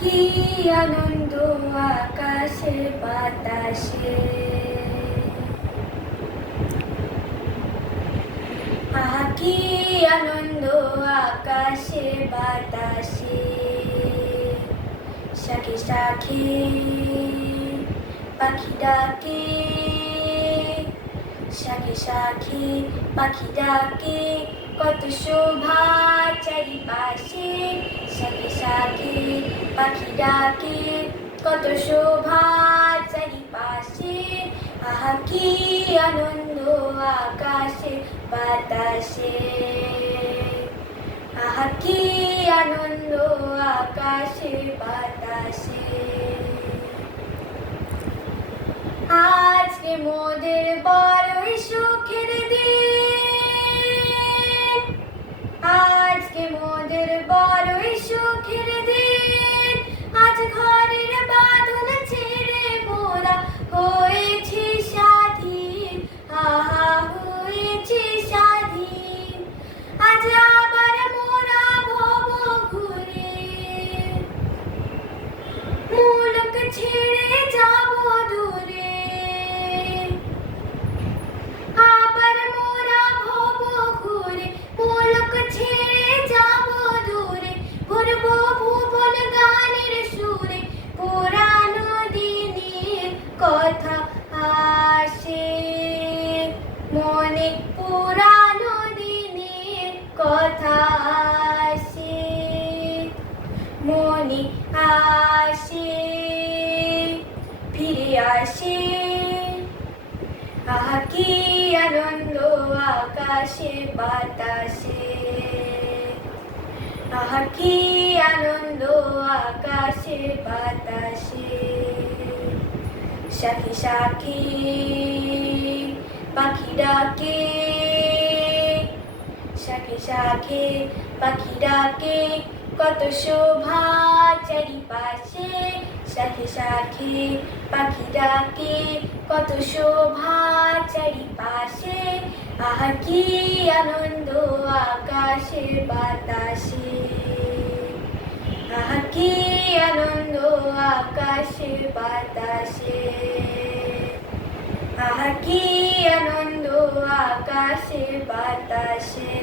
কি আনন্দ আকাশে বাতাসে, কি আনন্দ আকাশে বাতাসে। শাখে শাখে পাখি ডাকে, শাখে শাখে পাখি ডাকে, কত শোভা চারিপাশে। শাখে শাখে পাখি ডাকে, কত শোভা চারিপাশে। আহা কি আনন্দ আকাশে বাতাসে, আহা কি আনন্দ আকাশে বাতাসে। আজকে মোদের বড়ই সুখের দিন, আজকে মোদের বড়ই সুখের দিন। আজ ঘরের বাঁধন ছেড়ে মোরা হয়েছি স্বাধীন, আহা হয়েছি স্বাধীন। আজ আবার মোরা ভব ঘুরে মুলক ছেড়ে যাব দূরে। আবার মোরা ভব ঘুরে মুলক ছেড়ে যাব দূরে। ঘুরবো ভুবন গানের সুরে, পুরানো দিনের কথা আসে মনে, পুরানো দিনের কথা আসে মনে, আসে ফিরে আসে। আহা কি আনন্দ আকাশে বাতাসে, আহা কি আনন্দ আকাশে বাতাসে। শাখে শাখে পাখি ডাকে, শাখে শাখে পাখি ডাকে, কত শোভা চারিপাশে। শাখে শাখে পাখি ডাকে, কত শোভা চারিপাশে। আহা কি আনন্দ আকাশে বাতাসে, আহা কি আনন্দ আকাশে বাতাসে, আহা কি আনন্দ আকাশে বাতাসে।